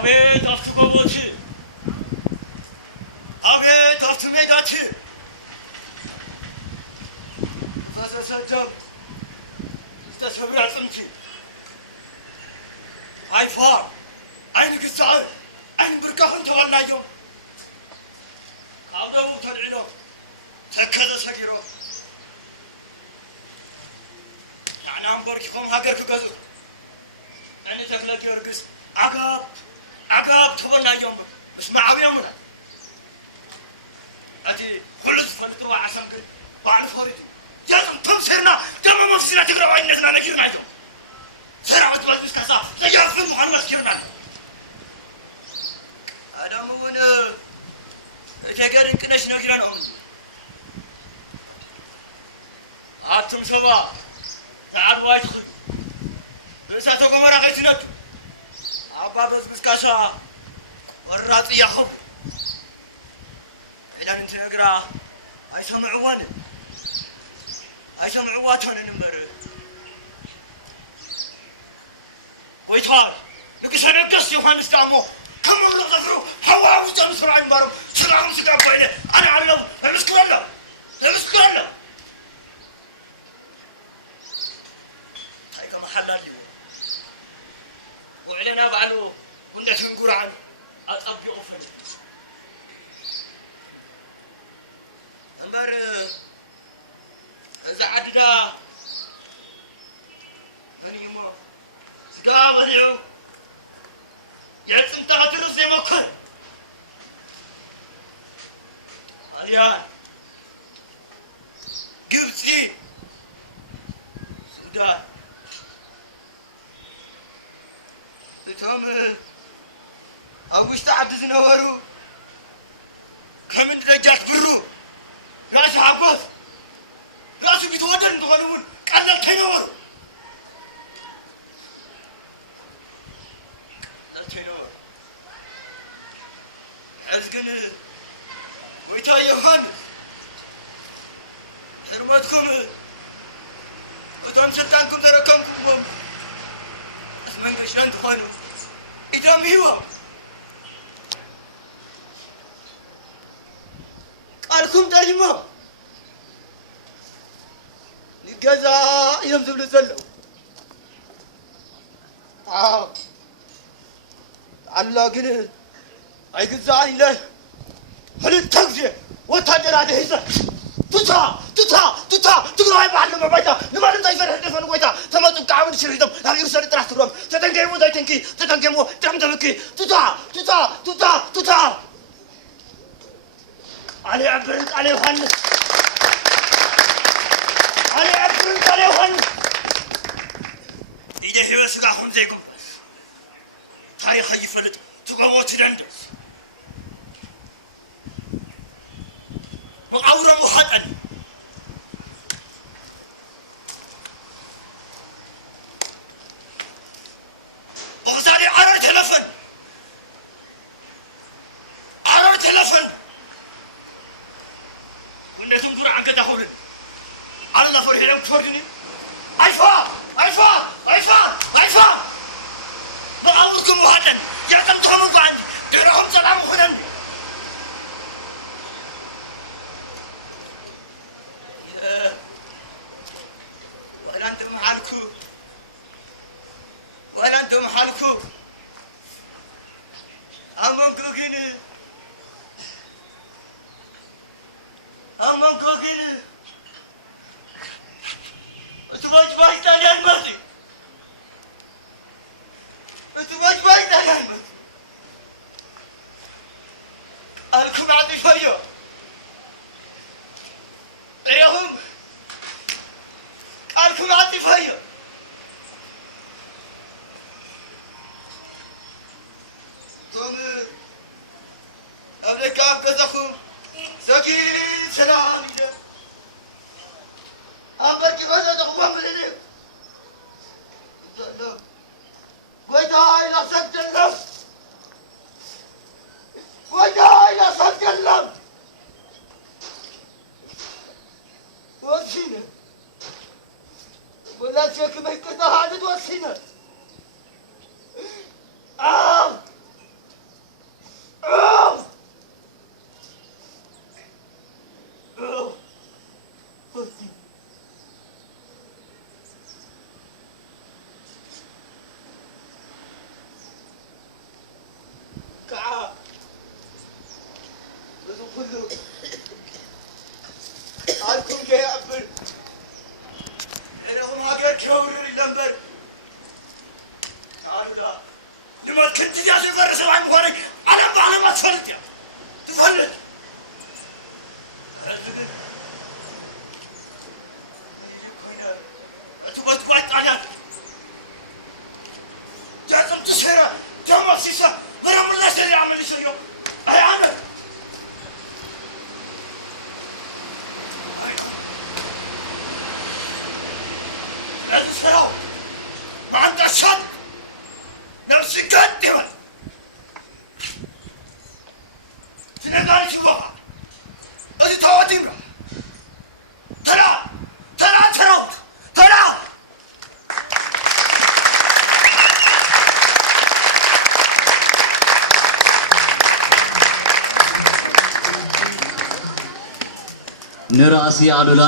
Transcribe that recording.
أبيت أفتقوتي أبيت أفتميداتي سجل استشبر عصمتي هاي فار عين قصار عين بركاهم تولنا يوم أبدو تلعلو تكذا سجيرو يعني عم برككم هاجر كجزو يعني تكلك يرقص عقاب تولنا يوم بس ما عبي يومنا أتي خلص فلتوا عشان كده بعرف هوريتو لازم تمسرنا دم مفسنا تقرأ عين نحن نجير نايتو سرعة بس كذا لا يعرف المحن مسكرنا هذا مو أنا تقدر كدش نجيران أمي هاتم سوا تعال وايد خد بس أتوقع مرة قيتناك أبا بس كذا ورات ياخذ إذا أنت نقرأ أيسمعوانه أيسمعوا واتنا نمبر ويتار نقص نقص يوحنا استعمو كم مرة قفروا هوا وجم سرعة مارو سرعة مسكوا بعينه أنا علم المسكرنا هاي كم محل اللي وعلينا بعلو كنا تنقر عن أبي أوفن أمبر زعدنا هني ما سقام اليوم يلزم تهدرس زي ما كن مليان قبطي سودان بتهم أبوش تعبد زنورو كمن رجعت برو ناس عبوس ناس بيتودن تقولون قدر تنور لا تنور أزقن ويتا يوحنا حرمتكم قدام سلطانكم تركمكم أسمعن قشان تخانوا إدام هوا قالكم دايما جزاء يمزل الزلو الله قل أي جزاء له هل التغذية وتهدر هذه هزة تقرأ هاي بعد لما بيتا لما نبدأ يفرح نفن ويتا ثم تبقى عامل شريدم لا يرسل ترى تروم تتنقمو دا يتنكي تتنقمو تمدلكي تتا علي عبرك علي يوحنس علي عبرك علي يوحنس إذا هو سقاهم زيكم تاريخ يفلت تقوى تلندس مقاورة محدد بغزالي عرر تلفن والنزم دور عن كده هورن على الله فرح لهم تفرجني عيفا مقاوركم محدد يعتم تخموا بعد ديرهم سلام خنن ولا أنتم حالكم أمام كوكين أتواج باي تاني ماتي ألكم عندي فيا أيهم ألكم عندي فيا تومر أبليكام كذاكم سكين سلام إذا أمبر كيفاش تقوم بالليل لا ويداي لا سجلهم وسينا ولا شك ما يكون هذا وسينا كله عالكم جاي أقبل إنهم هاجر كوري اللمبر تعالوا لا لما كنت جالس فرس العين مخارج أنا ما تفلت يا تفلت تبغى تعال جالس تسهر جامع سيسا مرام الله سريع عمل شيء أي عمل لا تسهر ما عندها شك نفسي قدمت تنقاني شوفها أدي تواديمها ترى نراسي على